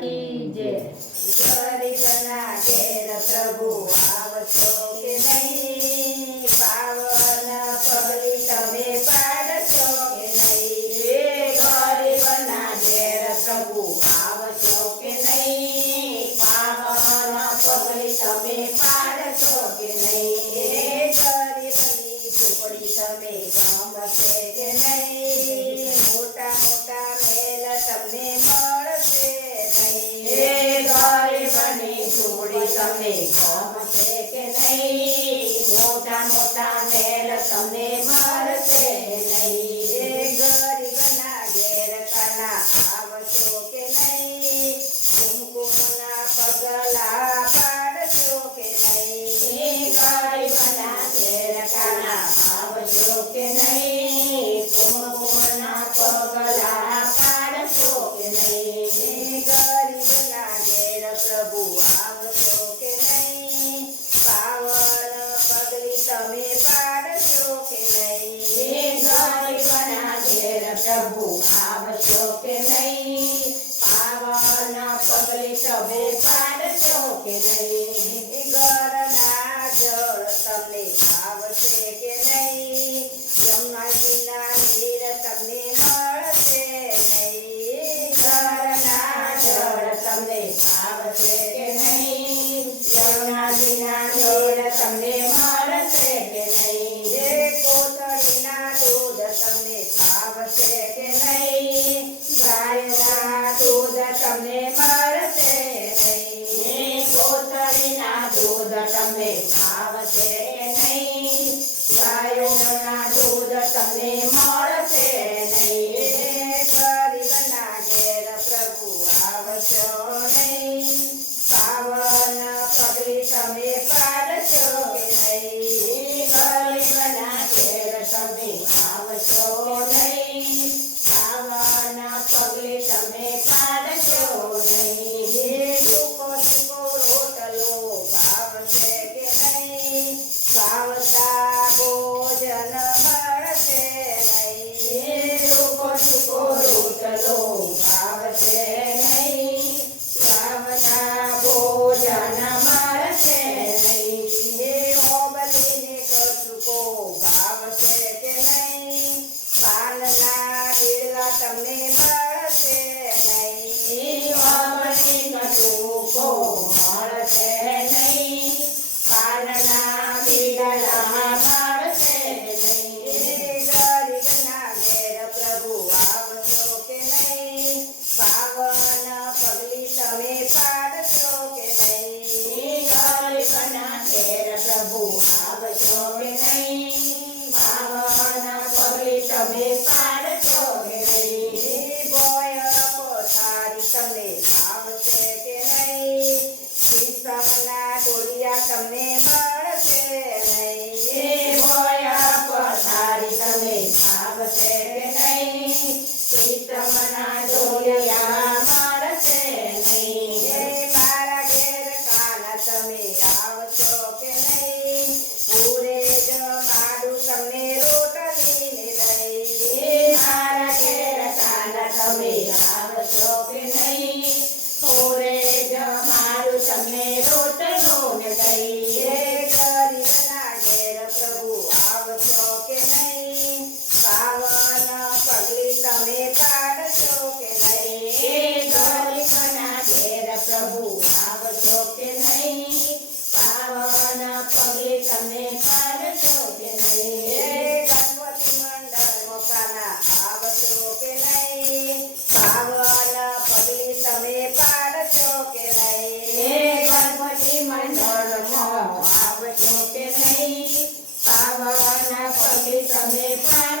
કી જય. ગરીબના ઘેર પ્રભુ આવશો કે નહીં? પાવન પગલી તમે પાડશો કે નહીં? ગરીબના ઘેર પ્રભુ આવશો કે નહીં? પાવન પગલી તમે પાડશો કે નહીં? ગરીબની ઝૂંપડી તમે ગમશે કે નહીં? મોટા મોટા મહેલ તમને મળશે નહીં? ગરીબની ઝૂંપડી તમને ગમશે કે નહીં? મોટા મોટા મહેલ તમને મળશે નહીં? ગરીબના ઘેર કાના આવશો કે નહીં? કુમકુમના પગલા પાડશો કે નહીં? ગરીબના ઘેર કાના આવશો કે નહીં? કુમકુમના પગલા પાડશો કે નહીં? ગરીબના ઘેર પ્રભુ આવશો કે નહીં? પાવન પગલી તમે પાડશો કે નહીં? ગરીબના ઘેર પ્રભુ આવશો કે નહીં? પાવન પગલી તમે પાડશો કે નહીં? ઘરના જળ તમને આવશે કે નહીં? યમુનાજીના નીર તમને મળશે નહીં? ઘરના જળ તમને આવશે કે નહીં? યમુનાજીના નીર તમને મળશે કે નહીં? કોથળીના દૂધ તમને ભાવશે કે નહીં? ગાયના દૂધ તમને મળશે નહીં? કોથળીના દૂધ તમને ભાવશે કે નહીં? ગાયોના દૂધ તમને મળશે નહીં? ગરીબના ઘેર પ્રભુ આવશો નહીં? પાવન પગલી તમે પાડશો કે નહીં? ગરીબના ઘેર તમે આવશો નહીં? પાવન પગલી તમે પાડશો નહીં? સૂકો સૂકો રોટલો ભાવશે કે નહીં? ભાવતા ભોજન મળશે નહીં? સૂકો સૂકો રોટલો ભાવશે નહીં? ભાવતા ભોજન મળશે નહીં? ઓબલીને કસુકો ભાવશે કે નહીં? પાનના બીડલા તમને મળશે નહીં? ઓબલી કસુકો મળશે નહીં? પાનના બીડલા મળશે નહીં? ગરીબના ઘેર પ્રભુ આવશો કે નહીં? પાવન પગલી તમે પાડશો કે નહીં? ગરીબના ઘેર પ્રભુ આવશો કે નહીં? પાવન પગલી તમે પાડશો કે નહીં? ભોય પથારી તમને આવશે કે નહીં? શીશમના ડોલિયા તમને મળશે નહીં? ભોય પથારી તમે આવશે કે નહીં? શીશમના ડોલિયા મળશે નહીં? મારા ઘેર કાના તમે આવશો કે નહીં? પૂરે જ માડું તમને રોટલીને દઈ? મારા ઘેર કાના તમે આવશો કે નહીં? પૂરે જ માડું તમને રોટલો ને દઈ? ગરીબના ઘેર પ્રભુ આવશો કે નહીં? પાવન પગલી તમે પાડશો કે નહીં? ગરીબના ઘેર પ્રભુ આવશો કે નહીં? પાવન પગલી તમે પાડશો કે નહીં? ગણપતિ મંડળ મોકાના આવશો કે નહીં? પાવન પગલી તમે પાડશો કે નહીં? ગણપતિ મંડળમાં આવશો કે નહીં? પાવન પગલી તમે પાડશો